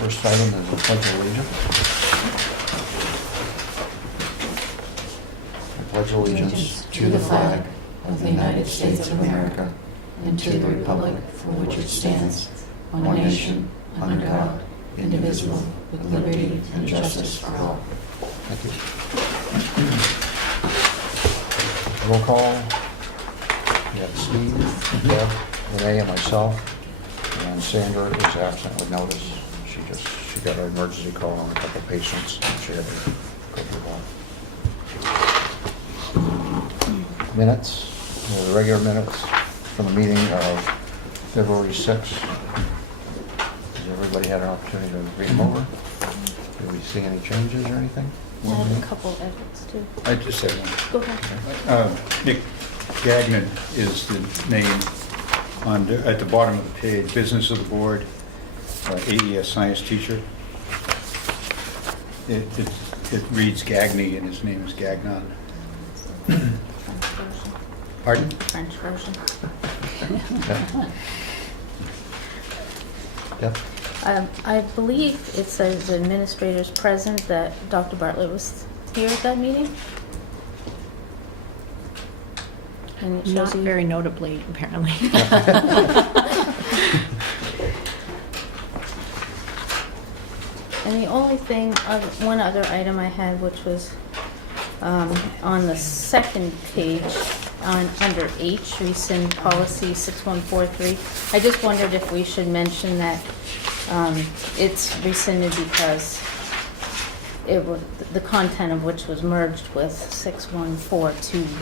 First item is the Pledge of Allegiance. I pledge allegiance to the flag of the United States of America and to the republic for which it stands, one nation, under God, indivisible, with liberty and justice for all. Thank you. Roll call. We have Steve, Deb, Renee, and myself. And Sandra is absent with notice. She got an emergency call on a couple of patients, and she had to go through that. Minutes, the regular minutes from the meeting of February 6th. Has everybody had an opportunity to read them over? Do we see any changes or anything? I have a couple edits too. I just said one. Go ahead. Nick Gagnon is the name at the bottom of the page, Business of the Board, AES Science Teacher. It reads Gagney and his name is Gagnon. French version. Pardon? French version. Yep. I believe it says the administrators present that Dr. Bartlett was here at that meeting. And it Not shows you very notably, apparently. And the only thing, one other item I had, which was on the second page, under H, rescind policy 6143. I just wondered if we should mention that it's rescinded because it was, the content of which was merged with 61421.1.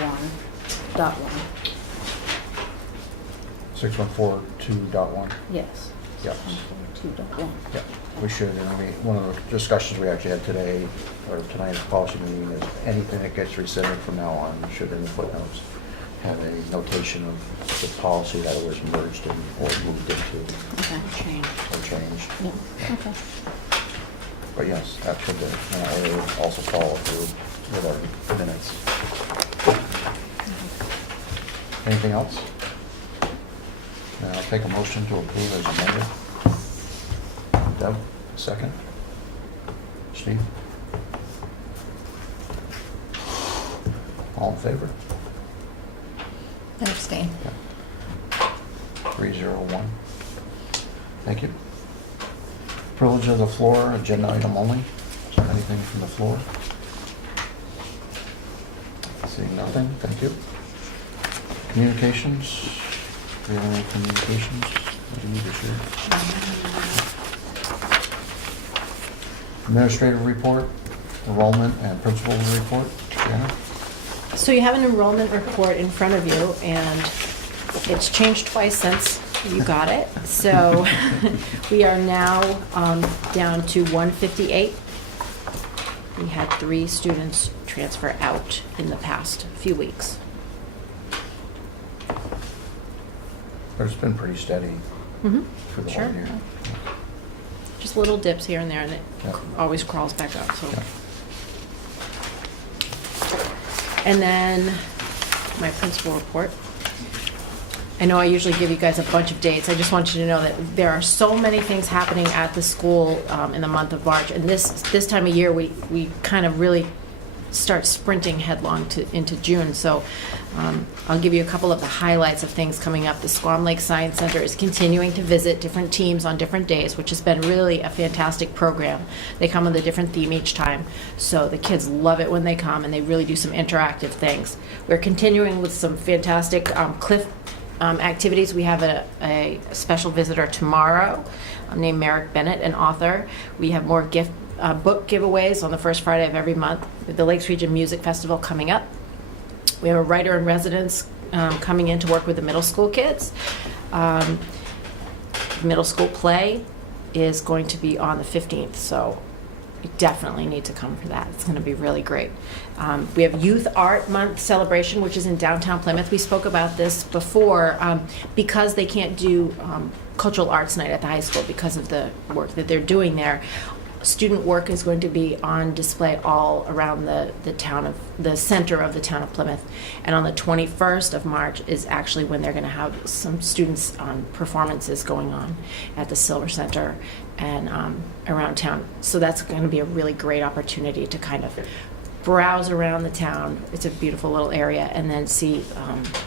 6142.1. Yes. Yep. 61421. Yeah, we should. And one of the discussions we actually had today, or tonight's policy meeting, is anything that gets rescinded from now on should, in the footnotes, have a notation of the policy that it was merged in or moved into Okay. or changed. Yeah. Okay. But yes, that should be. And that way it would also follow through with our minutes. Anything else? Then I'll take a motion to approve as amended. Deb, second. Steve? All in favor? Abstain. 301. Thank you. Privilege of the floor, agenda item only. Is there anything from the floor? Seeing nothing, thank you. Communications. Do you have any communications that you need to share? Administrative report, enrollment, and principal report. Shannon? So you have an enrollment report in front of you, and it's changed twice since you got it. So we are now down to 158. We had 3 students transfer out in the past few weeks. But it's been pretty steady Mm-hmm. for the Sure. whole year. Just little dips here and there, and it Yeah. always crawls back up. So. Yeah. And then my principal report. I know I usually give you guys a bunch of dates. I just want you to know that there are so many things happening at the school in the month of March. And this time of year, we kind of really start sprinting headlong into June. So I'll give you a couple of the highlights of things coming up. The Squam Lake Science Center is continuing to visit different teams on different days, which has been really a fantastic program. They come with a different theme each time. So the kids love it when they come, and they really do some interactive things. We're continuing with some fantastic Cliff activities. We have a special visitor tomorrow named Merrick Bennett, an author. We have more book giveaways on the first Friday of every month with the Lakes Region Music Festival coming up. We have a writer in residence coming in to work with the middle school kids. Middle school play is going to be on the 15th, so you definitely need to come for that. It's going to be really great. We have Youth Art Month celebration, which is in downtown Plymouth. We spoke about this before because they can't do cultural arts night at the high school because of the work that they're doing there. student work is going to be on display all around the center of the town of Plymouth. And on the 21st of March is actually when they're going to have some students' performances going on at the Silver Center and around town. So that's going to be a really great opportunity to kind of browse around the town. It's a beautiful little area, and then see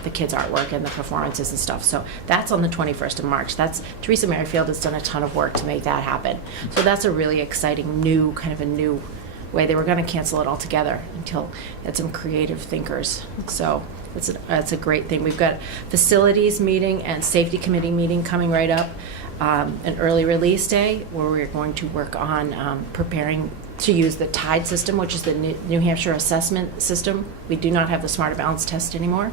the kids' artwork and the performances and stuff. So that's on the 21st of March. Teresa Merrifield has done a ton of work to make that happen. So that's a really exciting new way. They were going to cancel it altogether until had some creative thinkers. So that's a great thing. We've got facilities meeting and safety committee meeting coming right up. An early release day where we're going to work on preparing to use the TIDE system, which is the New Hampshire assessment system. We do not have the Smarter Balance test anymore.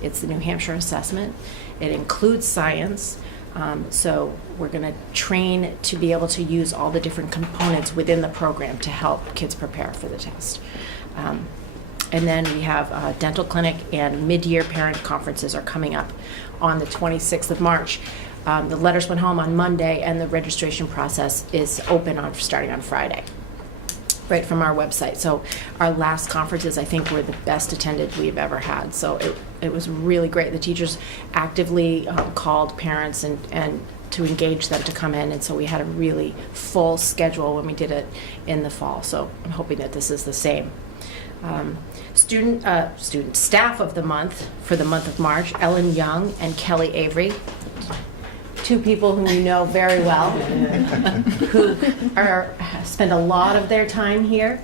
It's the New Hampshire assessment. It includes science. So we're going to train to be able to use all the different components within the program to help kids prepare for the test. And then we have a dental clinic and mid-year parent conferences are coming up on the 26th of March. The letters went home on Monday, and the registration process is open starting on Friday, right from our website. So our last conferences, I think, were the best attended we've ever had. So it was really great. The teachers actively called parents and to engage them to come in, and so we had a really full schedule when we did it in the fall. So I'm hoping that this is the same. Student staff of the month for the month of March: Ellen Young and Kelly Avery. Two people whom you know very well, who spend a lot of their time here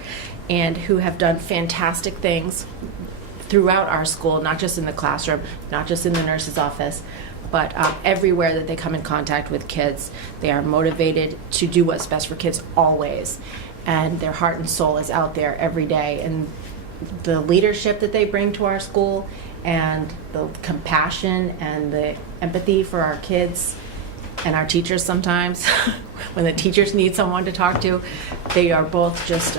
and who have done fantastic things throughout our school, not just in the classroom, not just in the nurse's office, but everywhere that they come in contact with kids. They are motivated to do what's best for kids always, and their heart and soul is out there every day. And the leadership that they bring to our school and the compassion and the empathy for our kids and our teachers sometimes, when the teachers need someone to talk to, they are both just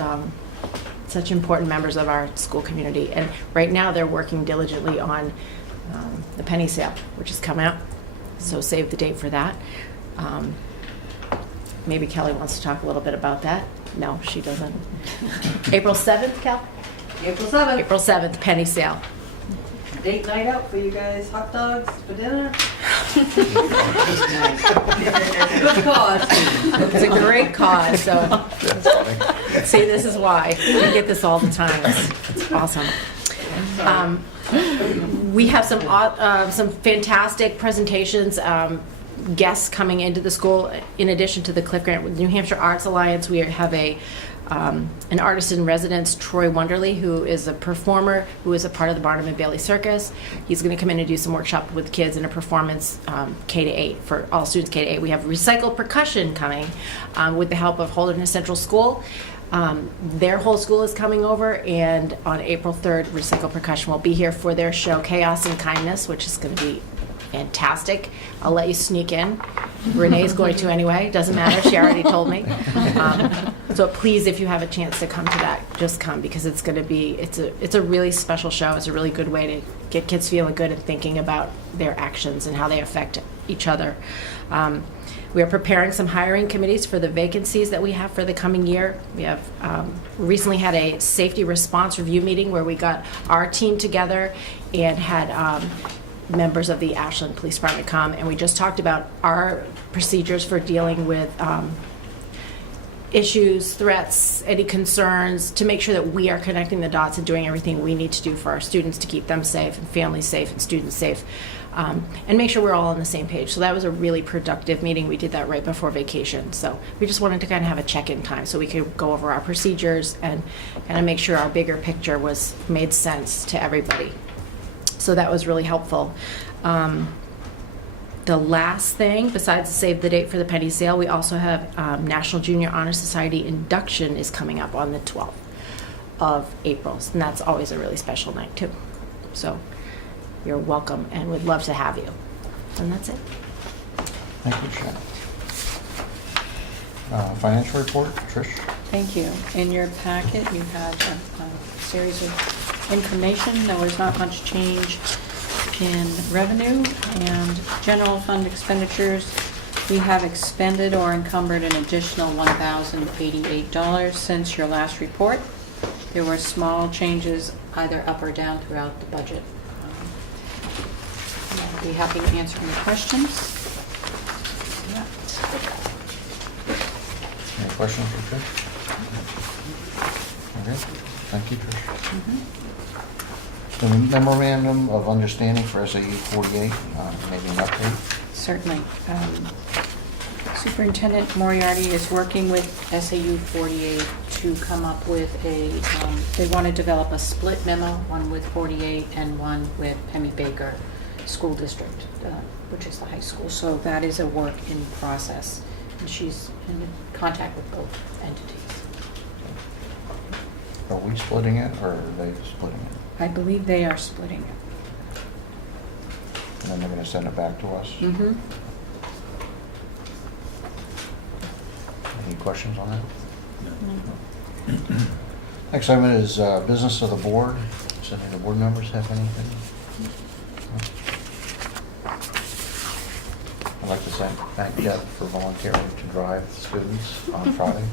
such important members of our school community. And right now they're working diligently on the penny sale, which has come out. So save the date for that. Maybe Kelly wants to talk a little bit about that. No, she doesn't. April 7th, Kel? April 7th. April 7th, penny sale. Date night out for you guys, hot dogs for dinner. Good cause. It's a great cause, so see, this is why. We get this all the time. It's awesome. We have some fantastic presentations, guests coming into the school. In addition to the Cliff Grant with New Hampshire Arts Alliance, we have an artist in residence, Troy Wonderly, who is a performer who is a part of the Barnum and Bailey Circus. He's going to come in and do some workshop with kids in a performance K-8 for all students K-8. We have recycled percussion coming with the help of Holderness Central School. Their whole school is coming over, and on April 3rd, Recycle Percussion will be here for their show Chaos and Kindness, which is going to be fantastic. I'll let you sneak in. Renee's going to anyway. Doesn't matter. She already told me. So please, if you have a chance to come to that, just come, because it's going to be, it's a really special show. It's a really good way to get kids feeling good and thinking about their actions and how they affect each other. We are preparing some hiring committees for the vacancies that we have for the coming year. We have recently had a safety response review meeting where we got our team together and had members of the Ashland Police Department come, and we just talked about our procedures for dealing with issues, threats, any concerns, to make sure that we are connecting the dots and doing everything we need to do for our students to keep them safe and families safe and students safe, and make sure we're all on the same page. So that was a really productive meeting. We did that right before vacation. So we just wanted to kind of have a check-in time so we could go over our procedures and kind of make sure our bigger picture made sense to everybody. So that was really helpful. The last thing, besides save the date for the penny sale, we also have National Junior Honor Society induction is coming up on the 12th of April. And that's always a really special night too. So you're welcome, and we'd love to have you. And that's it. Thank you, Shannon. Financial report, Trish? Thank you. In your packet, you had a series of information. There was not much change in revenue, and general fund expenditures We have expended or encumbered an additional $1,088 since your last report. There were small changes either up or down throughout the budget. I'll be happy to answer any questions. Any questions for Trish? Okay, thank you, Trish. The memorandum of understanding for SAE 48, maybe an update? Certainly. Superintendent Moriarty is working with SAU 48 to come up with they want to develop a split memo, one with 48 and one with Pemmy Baker School District, which is the high school. So that is a work in process, and she's in contact with both entities. Are we splitting it, or are they splitting it? I believe they are splitting it. And then they're gonna send it back to us? Mm-hmm. Any questions on that? Next item is business of the board. Does any of the board members have anything? I'd like to thank Deb for volunteering to drive students on Friday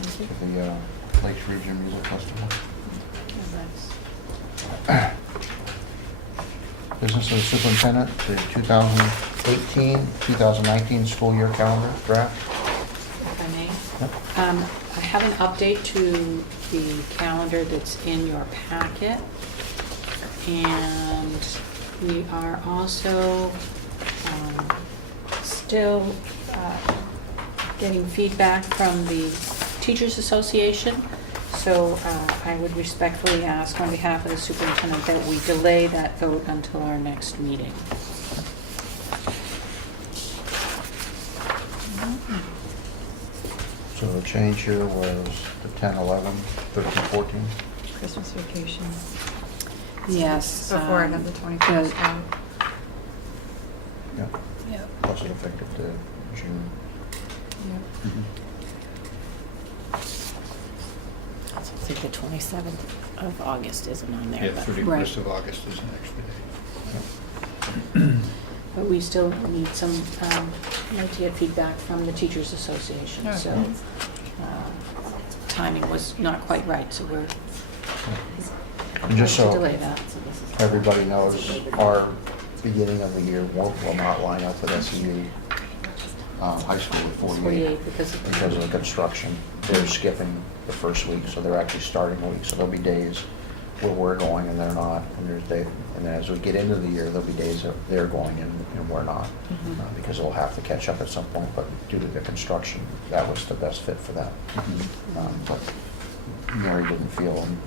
to the Lakes Region Music Festival. Business of the superintendent, the 2018-2019 school year calendar draft. If I may. Yep. I have an update to the calendar that's in your packet. And we are also still getting feedback from the Teachers Association. So I would respectfully ask on behalf of the superintendent that we delay that vote until our next meeting. So the change here was the 10, 11, 13, 14. Christmas vacation. Yes. Before I have the 21st out. Yeah, Yeah. plus it effective to June. I think the 27th of August isn't on there. Yeah, but- 31st of August is an extra day. But we still need some, like to get feedback from the Teachers Association. Okay. So timing was not quite right, so we're And just going to so delay that. everybody knows, our beginning of the year will not line up with SEU high school at 48 48 because of the construction. They're skipping the first week, so they're actually starting a week. So there'll be days where we're going and they're not, and and then as we get into the year, there'll be days that they're going and we're not, because they'll have to catch up at some point. But due to the construction, that was the best fit for that. But Mary didn't feel, and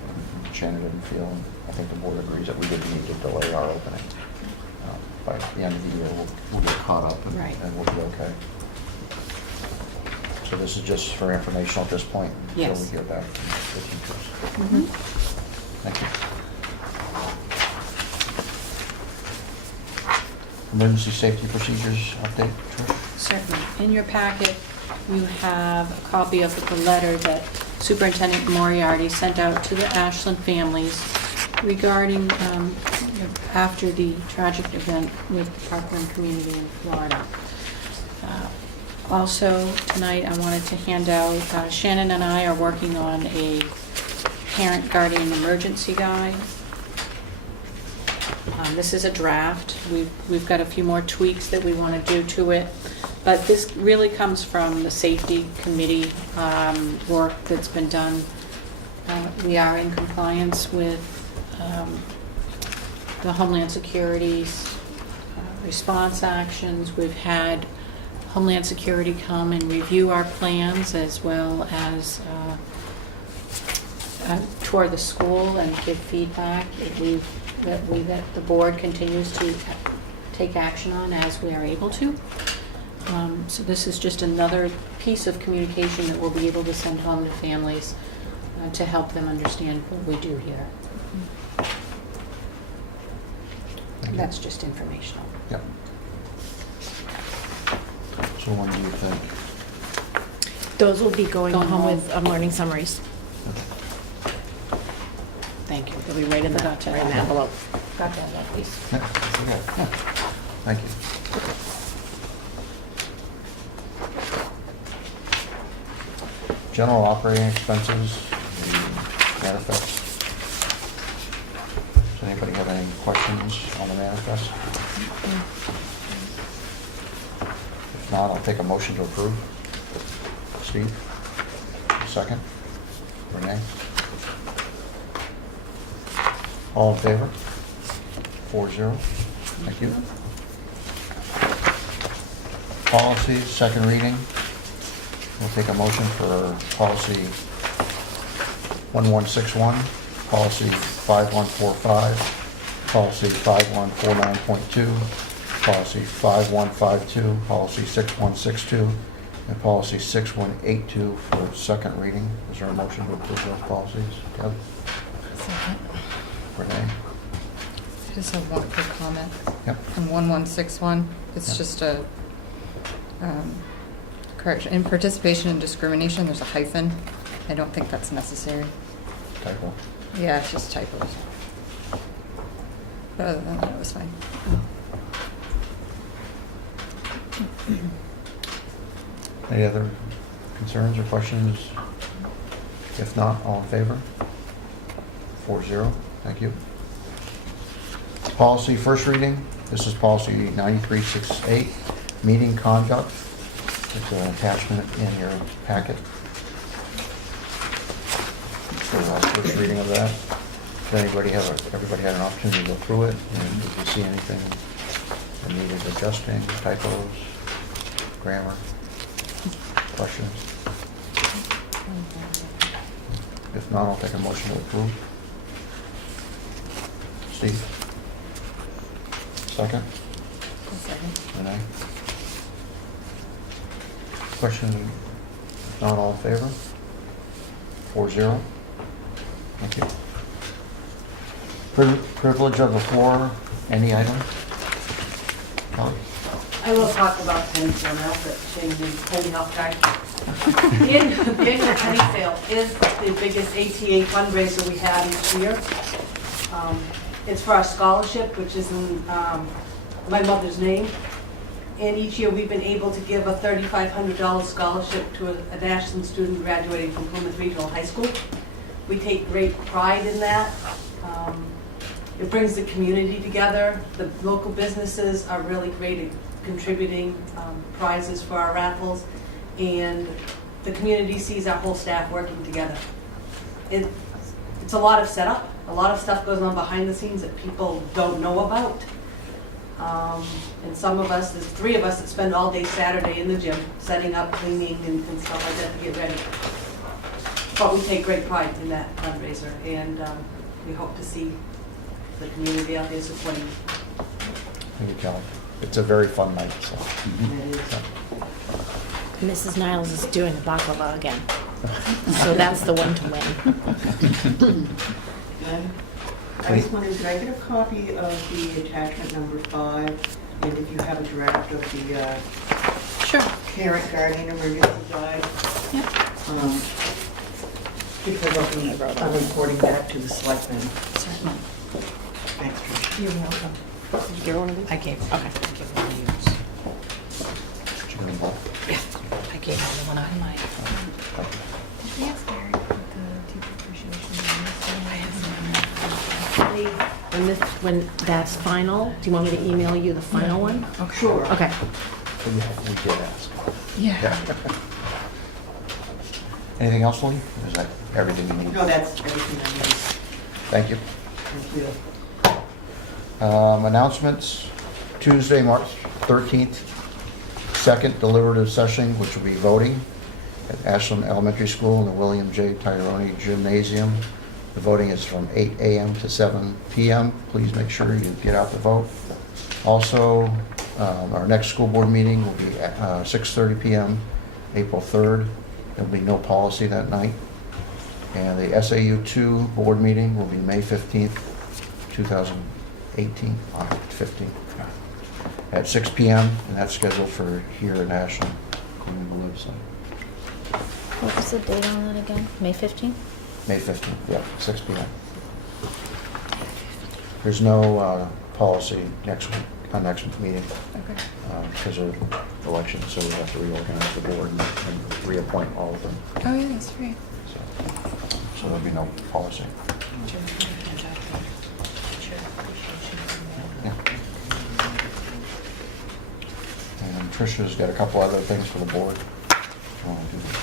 Shannon didn't feel, and I think the board agrees that we didn't need to delay our opening. By the end of the year, we'll get caught up and Right. and we'll be okay. So this is just for informational at this point? Yes. Until we hear back from the teachers. Mhm. Thank you. Emergency safety procedures update, Trish? Certainly. In your packet, you have a copy of the letter that Superintendent Moriarty sent out to the Ashland families regarding after the tragic event with the Parkland community in Florida. Also, tonight, I wanted to hand out, Shannon and I are working on a parent guardian emergency guide. This is a draft. We've got a few more tweaks that we want to do to it. But this really comes from the safety committee work that's been done. We are in compliance with the Homeland Security's response actions. We've had Homeland Security come and review our plans as well as tour the school and give feedback that the board continues to take action on as we are able to. So this is just another piece of communication that we'll be able to send home to families to help them understand what we do here. That's just informational. Yep. So when do you think? Those will be going Going home home. with learning summaries. Thank you. They'll be right in the Forgot to right in the add. envelope. Got that, please. Yeah, okay. Yeah. Thank you. General operating expenses, the manifest. Does anybody have any questions on the manifest? If not, I'll take a motion to approve. Steve? Second? Renee? All in favor? 4-0. Thank you. Policies, second reading. We'll take a motion for policy 1161, policy 5145, policy 5149.2, policy 5152, policy 6162, and policy 6182 for second reading. Is there a motion to approve those policies? Deb? Renee? I just have one quick comment. Yep. On 1161, it's Yep. just a correction. In participation and discrimination, there's a hyphen. I don't think that's necessary. Typo. Yeah, it's just typos. But other than that, it was fine. Any other concerns or questions? If not, all in favor? 4-0. Thank you. Policy first reading. This is policy 9368, meeting conduct. It's an attachment in your packet. So first reading of that. Did everybody had an opportunity to go through it? And did you see anything that needed adjusting, typos, grammar, questions? If not, I'll take a motion to approve. Steve? Second? Renee? Question, if not, all in favor? 4-0. Thank you. Privilege of the floor, any item? Kelly? I will talk about penny sale now, but Shane, the Holy Health guy. The annual penny sale is the biggest ATA fundraiser we have each year. It's for our scholarship, which is in my mother's name. And each year we've been able to give a $3,500 scholarship to an Ashland student graduating from Plymouth Regional High School. We take great pride in that. It brings the community together. The local businesses are really great at contributing prizes for our raffles, and the community sees our whole staff working together. It's a lot of setup. A lot of stuff goes on behind the scenes that people don't know about. And some of us, there's 3 of us that spend all day Saturday in the gym, setting up, cleaning, and stuff like that to get ready. But we take great pride in that fundraiser, and we hope to see the community out there supporting. Thank you, Kelly. It's a very fun night, so. It is. Mrs. Niles is doing the baklava again. So that's the one to win. I just wondered, could I get a copy of the attachment number 5, and if you have a draft of the Sure. parent guardian emergency guide? Yep. Because I'm reporting back to the selectmen. Certainly. Thanks, Tricia. You're welcome. Did you get one of these? I gave, okay. I gave one of yours. Did you get them both? Yeah, I gave the one out of mine. Did we ask Gary for the teacher appreciation? When that's final, do you want me to email you the final one? Okay. Sure. Okay. Yeah, we did ask. Yeah. Anything else, Lee? Or is that everything you need? No, that's everything I need. Thank you. Thank you. Announcements, Tuesday, March 13th, second deliberative session, which will be voting at Ashland Elementary School in the William J. Tyrone Gymnasium. The voting is from 8 a.m. to 7 p.m. Please make sure you get out to vote. Also, our next school board meeting will be at 6:30 p.m., April 3rd. There'll be no policy that night. And the SAU 2 board meeting will be May 15th, 2018, 15, at 6 p.m., and that's scheduled for here in Ashland, according to the website. What was the date on that again? May 15th? May 15th, yeah, 6 p.m. There's no policy next week our next meeting, Okay. because of elections, so we have to reorganize the board and reappoint all of them. Oh, yeah, that's right. So there'll be no policy. Yeah. And Tricia's got a couple other things for the board. I wanna do this.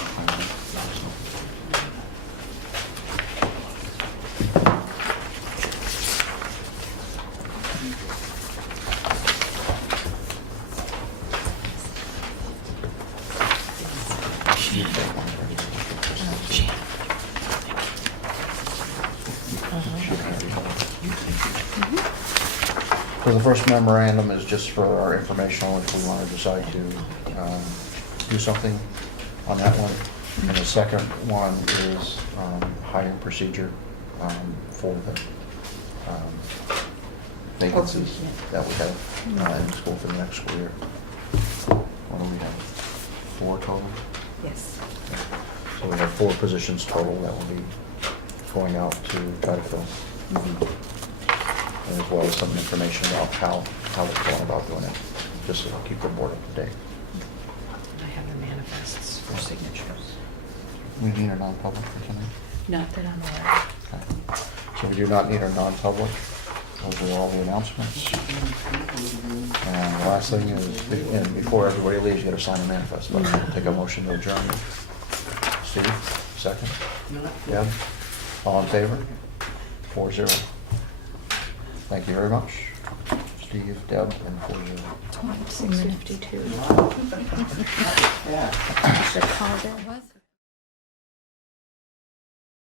So the first memorandum is just for our informational, if we want to decide to do something on that one. And the second one is hiring procedure for the vacancies that we have in the school for the next school year. What do we have? 4 total? Yes. So we have 4 positions total that will be going out to try to fill. As well as some information about how it's going about doing it, just to keep the board up to date. I have the manifests for signatures. We need a non-public for tonight? Not that I'm aware of. Okay. So we do not need a non-public. Those are all the announcements. And the last thing is, and before everybody leaves, you gotta sign a manifest. But take a motion to adjourn. Steve, second? Deb? All in favor? 4-0. Thank you very much. Steve, Deb, and 4-0. 6:52. Yeah. Should call that. Was?